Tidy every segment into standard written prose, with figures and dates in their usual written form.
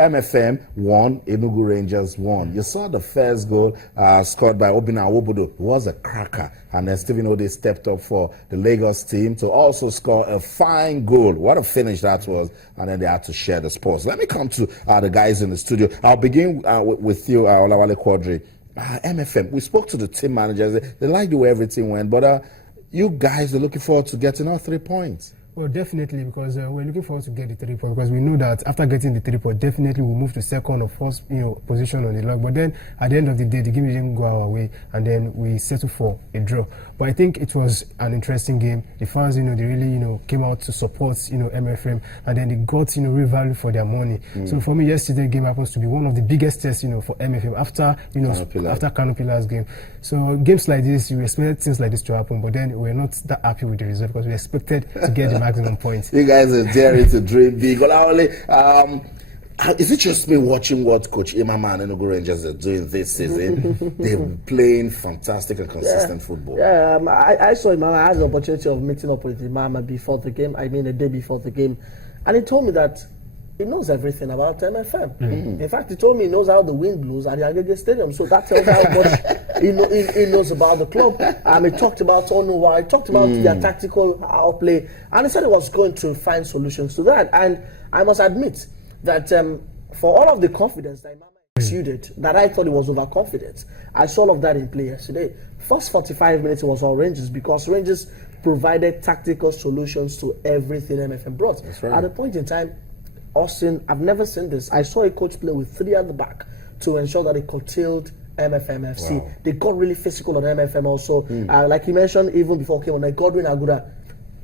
MFM won, Enugu Rangers won. You saw the first goal scored by Obina Awobodo. It was a cracker. And then Stephen Ode stepped up for the Lagos team to also score a fine goal. What a finish that was. And then they had to share the spoils. Let me come to the guys in the studio. I'll begin with you, Olawale Quadri. MFM, we spoke to the team managers. They liked the way everything went. But you guys are looking forward to getting all 3 points. Well, definitely, because we're looking forward to get the 3 points, because we know that after getting the 3 points, definitely we'll move to second or first, position on the log. But then at the end of the day, the game didn't go our way, and then we settled for a draw. But I think it was an interesting game. The fans, they really, came out to support, MFM, and then they got, real value for their money. So for me, yesterday's game happens to be one of the biggest tests, for MFM after, after Kano Pillars game. So games like this, you expect things like this to happen, but then we're not that happy with the result because we expected to get the maximum points. You guys are daring to dream big. Is it just me watching what Coach Imama and Enugu Rangers are doing this season? They're playing fantastic and consistent football. Yeah, I saw Imama. I had the opportunity of meeting up with Imama before the game. I mean, a day before the game. And he told me that he knows everything about MFM. In fact, he told me he knows how the wind blows at the Agege Stadium. So that tells how much he knows about the club. He talked about Onuwa. He talked about their tactical outplay. And he said he was going to find solutions to that. And I must admit that for all of the confidence that Imama exuded, that I thought he was overconfident, I saw all of that in play yesterday. First 45 minutes was all Rangers, because Rangers provided tactical solutions to everything MFM brought. That's right. At a point in time, Austin, I've never seen this. I saw a coach play with 3 at the back to ensure that he curtailed MFM FC. Wow. They got really physical on MFM also. Like he mentioned even before came on, Godwin Aguda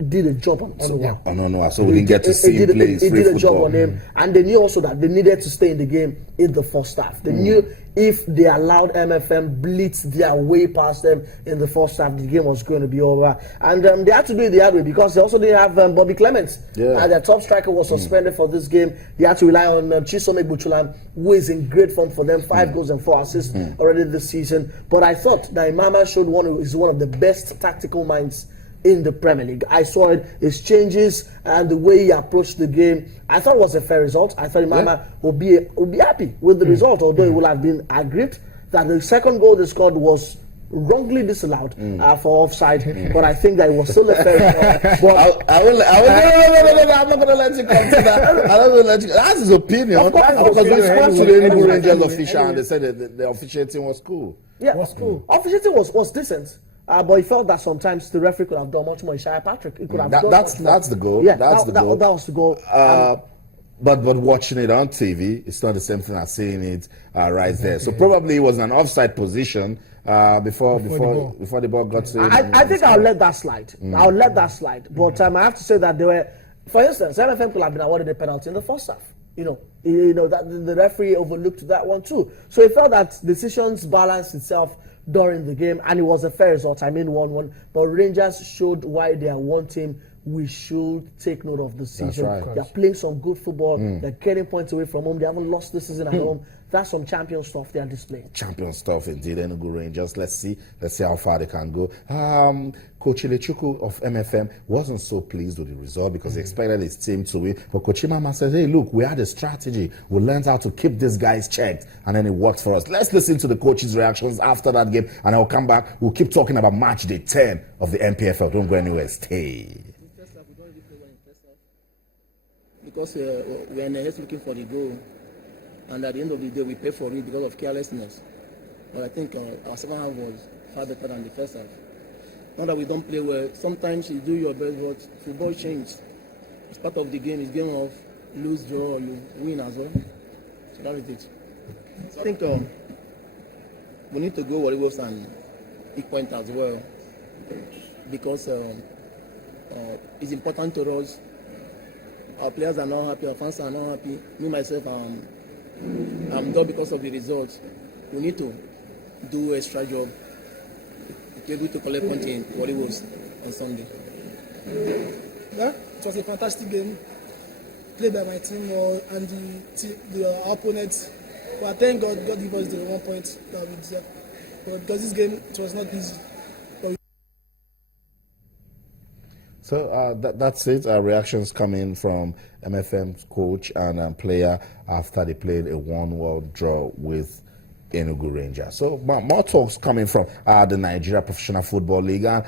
did a job on Onuwa. So we didn't get to see him play. He did a job on him, and they knew also that they needed to stay in the game in the first half. They knew if they allowed MFM blitz their way past them in the first half, the game was going to be over. And they had to do it the hard way, because they also didn't have Bobby Clements. Their top striker was suspended for this game. They had to rely on Chisom Egbuchulam, who is in great form for them, 5 goals and 4 assists already this season. But I thought that Imama showed one of the best tactical minds in the Premier League. I saw it, his changes and the way he approached the game. I thought it was a fair result. I thought Imama would be happy with the result, although it would have been aggrieved that the second goal they scored was wrongly disallowed for offside. But I think that it was still a fair result. But I'm not going to let you come to that. I'm not going to let you. That's his opinion. Because we spoke to the Enugu Rangers official and they said that the officiating was cool. Yeah, it was cool. Officiating was decent. But he felt that sometimes the referee could have done much more. Shia Patrick, he could have done that's the goal. Yeah, that's the goal. That was the goal. But watching it on TV, it's not the same thing as seeing it right there. So probably it was an offside position before the ball got to him. I think I'll let that slide. I'll let that slide. But I have to say that there were, for instance, MFM could have been awarded a penalty in the first half. That the referee overlooked that one too. So he felt that decisions balanced itself during the game, and it was a fair result. 1-1. But Rangers showed why they are one team we should take note of this season. Right. They're playing some good football. They're getting points away from home. They haven't lost this season at home. That's some champion stuff they are displaying. Champion stuff indeed. Enugu Rangers. Let's see how far they can go. Coach Ilechukwu of MFM wasn't so pleased with the result because he expected his team to win. But Coach Imama said, hey, look, we had a strategy. We learned how to keep these guys checked, and then it worked for us. Let's listen to the coach's reactions after that game, and I'll come back. We'll keep talking about match day 10 of the NPFL. Don't go anywhere. Stay. Because we're in the heads looking for the goal, and at the end of the day we pay for it because of carelessness. But I think our second half was far better than the first half. Not that we don't play well. Sometimes you do your best, but football changes. It's part of the game. It's game of lose, draw, or you win as well. So that is it. So I think we need to go Warriors and pick point as well, because it's important to us. Our players are not happy, our fans are not happy. Me, myself, I'm done because of the results. We need to do a extra job to be able to collect points in Warriors on Sunday. Yeah, it was a fantastic game played by my team and the opponents. But thank God gave us the 1 point that we deserve. But because this game, it was not easy. So that's it. Reactions coming from MFM's coach and player after they played a 1-1 draw with Enugu Rangers. So more talks coming from the Nigeria Professional Football League, and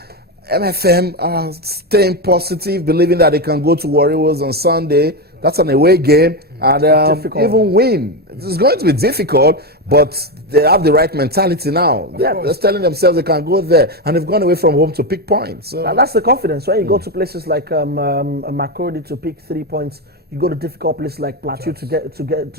MFM are staying positive, believing that they can go to Warriors on Sunday. That's an away game, and even win. It's going to be difficult, but they have the right mentality now. They're telling themselves they can go there, and they've gone away from home to pick points. So. And that's the confidence, right? You go to places like Makurdi to pick 3 points. You go to difficult places like Plateau to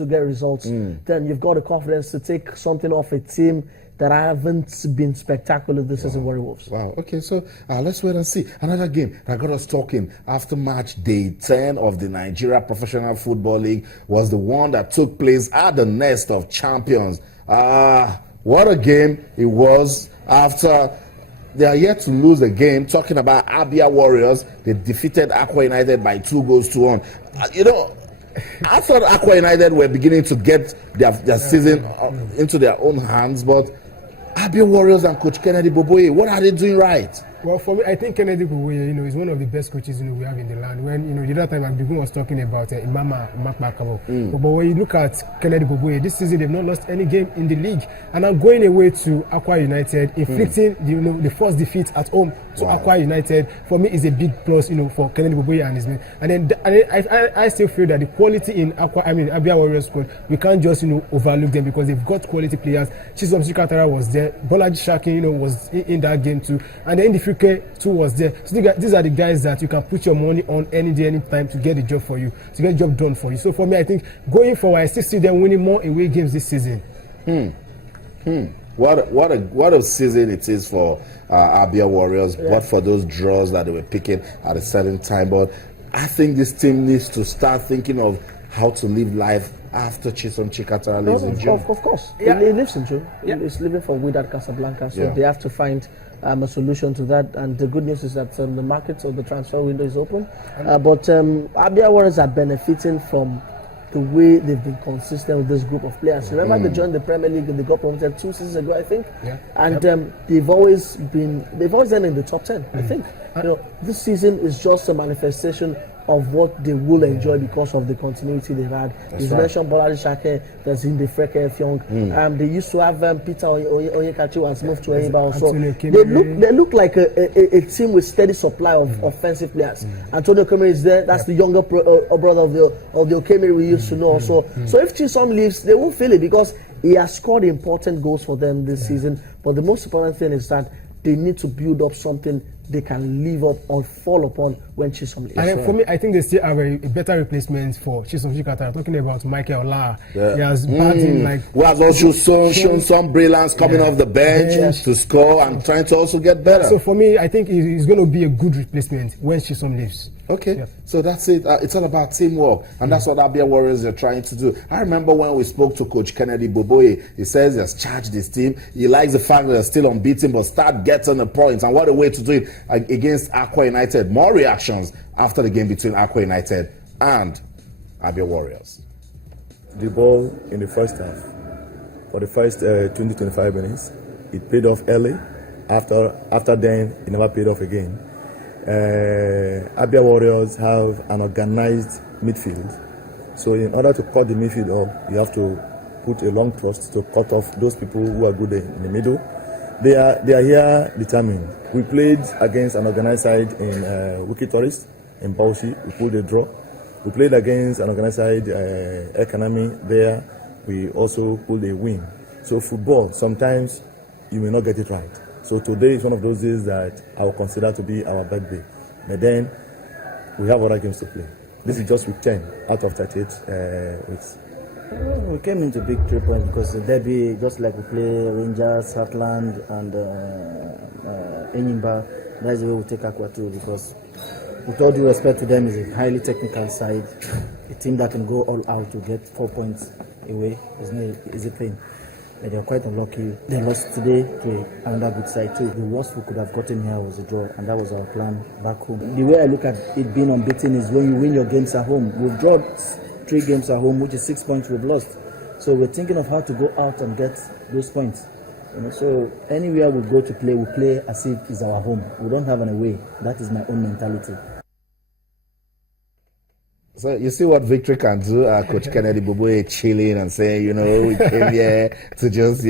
get results. Then you've got the confidence to take something off a team that haven't been spectacular this season, Warrior Wolves. Wow. Okay, so let's wait and see. Another game that got us talking after match day 10 of the Nigeria Professional Football League was the one that took place at the Nest of Champions. What a game it was. After they are yet to lose a game, talking about Abia Warriors, they defeated Aqua United by 2-1. I thought Aqua United were beginning to get their season into their own hands, but Abia Warriors and Coach Kennedy Boboye, what are they doing right? Well, for me, I think Kennedy Boboye, is one of the best coaches we have in the land. When the other time Abdul was talking about Imama Makmakabo, but when you look at Kennedy Boboye, this season they've not lost any game in the league, and I'm going away to Aqua United, inflicting the first defeat at home to Aqua United. For me, is a big plus, for Kennedy Boboye and his men. And then I still feel that the quality in Abia Warriors squad, we can't just overlook them because they've got quality players. Chisom Chikatara was there, Bolaji Shakin was in that game too, and then the too was there. So these are the guys that you can put your money on any day, any time to get the job for you, to get the job done for you. So for me, I think going forward, I still see them winning more away games this season. What a season it is for Abia Warriors, but for those draws that they were picking at a certain time. But I think this team needs to start thinking of how to live life after Chisom Chikatara lives in June. Of course. He lives in June. He's living for Wydad Casablanca, so they have to find a solution to that. And the good news is that the market or the transfer window is open. But Abia Warriors are benefiting from the way they've been consistent with this group of players. Remember, they joined the Premier League and they got promoted 2 seasons ago, I think. And they've always ended in the top 10, I think. This season is just a manifestation of what they will enjoy because of the continuity they've had. You mentioned Bolaji Shake, there's Inde Freke Efyong. They used to have Peter Oyekachi has moved to Enyimba also. They look like a team with steady supply of offensive players. Antonio Okemiri is there. That's the younger brother of the Okemiri we used to know also. So if Chisom leaves, they won't feel it because he has scored important goals for them this season. But the most important thing is that they need to build up something they can live up or fall upon when Chisom leaves. And for me, I think they still have a better replacement for Chisom Chikatara. Talking about Michael Ola. He has batting who has also shown some brilliance coming off the bench to score and trying to also get better. So for me, I think he's going to be a good replacement when Chisom leaves. Okay, so that's it. It's all about teamwork, and that's what Abia Warriors are trying to do. I remember when we spoke to Coach Kennedy Boboye, he says he has charged his team. He likes the fact that they're still unbeaten, but start getting the points. And what a way to do it against Aqua United. More reactions after the game between Aqua United and Abia Warriors. The ball in the first half, for the first 20-25 minutes, it paid off early. After then, it never paid off again. Abia Warriors have an organized midfield. So in order to cut the midfield off, you have to put a long thrust to cut off those people who are good in the middle. They are here determined. We played against an organized side in Wiki Tourist in Bauchi. We pulled a draw. We played against an organized side, Economy there. We also pulled a win. So football, sometimes you may not get it right. So today is one of those days that I will consider to be our birthday. But then we have other games to play. This is just week 10 out of 38 weeks. We came into big 3 points because the derby, just like we play Rangers, Heartland, and Enyimba, that's the way we take Aqua too. Because with all due respect to them, is a highly technical side. A team that can go all out to get 4 points away is not an easy thing. But they are quite unlucky. They lost today to another good side too. The worst we could have gotten here was a draw, and that was our plan back home. The way I look at it being unbeaten is when you win your games at home. We've drawn 3 games at home, which is 6 points we've lost. So we're thinking of how to go out and get those points. So anywhere we go to play, we play as if it's our home. We don't have an away. That is my own mentality. So you see what victory can do. Coach Kennedy Boboe chilling and saying, we came here to just,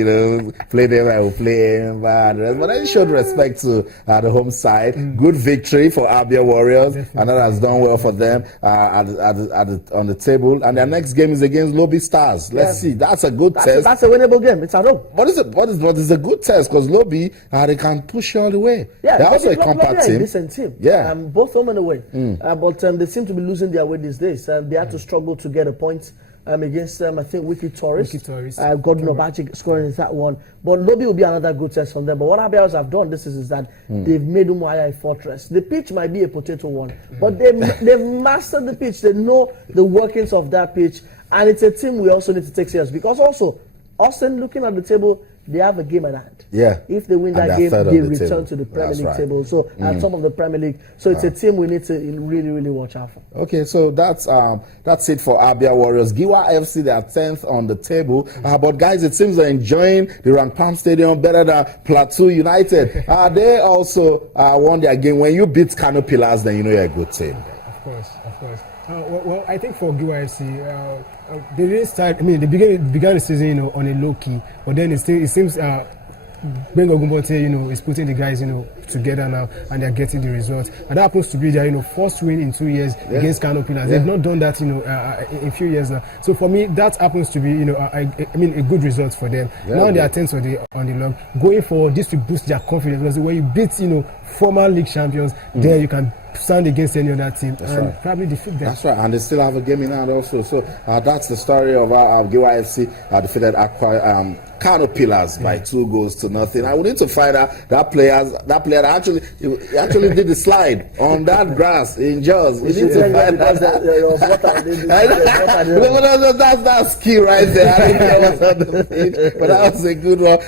play them. I will play him. But I showed respect to the home side. Good victory for Abia Warriors, and that has done well for them on the table. And their next game is against Lobby Stars. Let's see. That's a good test. That's a winnable game. It's at home. What is a good test? Because Lobby, they can push you all the way. Yeah, they're also a compact team. Decent team. Yeah, both home and away. But they seem to be losing their way these days. They had to struggle to get a point against I think Wiki Torres. Gordon Obachi scoring in that one. But Lobby will be another good test from them. But what Abias have done is that they've made Umuahia a fortress. The pitch might be a potato one, but they've mastered the pitch. They know the workings of that pitch, and it's a team we also need to take serious, because also Austin, looking at the table, they have a game at hand. Yeah. If they win that game, they return to the Premier League table. So at top of the Premier League. So it's a team we need to really, really watch out for. Okay, so that's it for Abia Warriors. Giwa FC, they are 10th on the table. But guys, it seems they're enjoying the Rangpam Stadium better than Plateau United. They also won their game. When you beat Kano Pillars, then you know you're a good team. Of course. Well, I think for Giwa FC, they didn't start. I mean, they began the season, on a low key, but then it seems Bengo Gumbote, is putting the guys, together now, and they're getting the results. And that happens to be their, first win in 2 years against Kano Pillars. They've not done that, in a few years now. So for me, that happens to be, a good result for them. Now they are 10th on the log. Going forward, this will boost their confidence, because when you beat, former league champions, then you can stand against any other team probably defeat them. That's right, and they still have a game in hand also. So that's the story of Giwa FC defeated Kano Pillars by 2-0. I would need to find out that player that actually did the slide on that grass in Jaws. We need to find out that's key right there. I didn't know what was on the pitch, but that was a good one.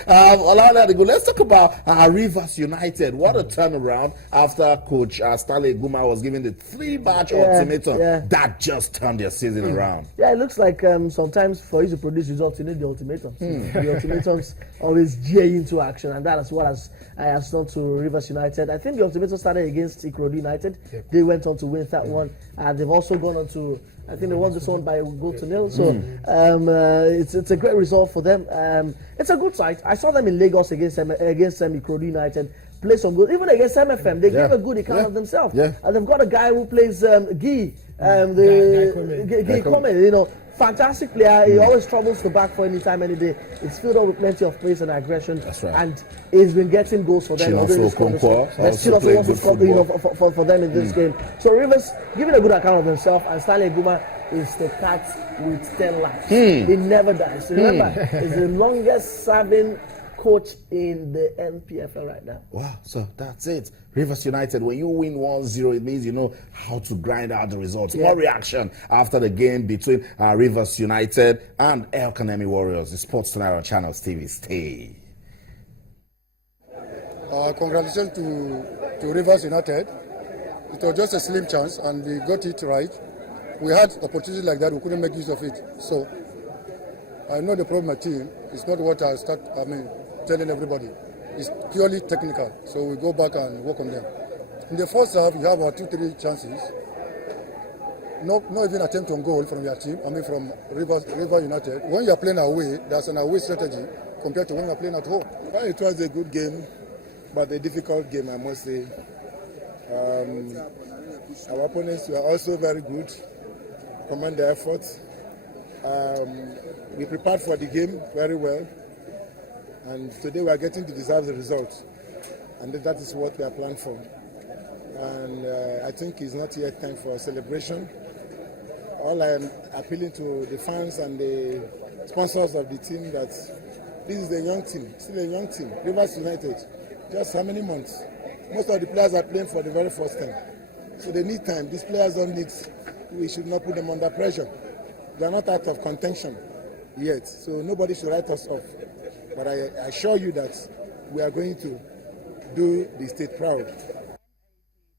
Let's talk about Rivers United. What a turnaround after Coach Stanley Guma was given the 3-match ultimatum. That just turned their season around. Yeah, it looks like sometimes for you to produce results, you need the ultimatum. The ultimatums always gear you into action, and that is what has done to Rivers United. I think the ultimatum started against Ikorodu United. They went on to win that one, and they've also gone on to, I think they won this one by a goal to nil. So it's a great result for them. It's a good side. I saw them in Lagos against Ikorodu United. Play some good, even against MFM. They gave a good account of themselves. And they've got a guy who plays Guy Kome, fantastic player. He always troubles the back for any time, any day. It's filled up with plenty of pace and aggression. That's right. And he's been getting goals for them. For them in this game. So Rivers giving a good account of themselves, and Stanley Guma is the cat with 10 lives. He never dies. Remember, he's the longest serving coach in the NPFL right now. Wow, so that's it. Rivers United, when you win 1-0, it means you know how to grind out the results. More reaction after the game between Rivers United and El Kanemi Warriors. The Sports Tonight on Channels TV. Stay. Congratulations to Rivers United. It was just a slim chance and we got it right. We had opportunities like that, we couldn't make use of it. So I know the problem with my team. It's not what telling everybody. It's purely technical. So we go back and work on them. In the first half, you have about 2-3 chances. Not even attempt on goal from your team. From River United. When you are playing away, that's an away strategy compared to when you are playing at home. Well, it was a good game, but a difficult game, I must say. Our opponents were also very good. Commend their efforts. We prepared for the game very well. And today we are getting to deserve the results, and that is what we are planning for. And I think it's not yet time for a celebration. All I am appealing to the fans and the sponsors of the team that this is a young team, still a young team. Rivers United, just how many months? Most of the players are playing for the very first time, so they need time. These players don't need. We should not put them under pressure. They are not out of contention yet, so nobody should write us off. But I assure you that we are going to do the state proud.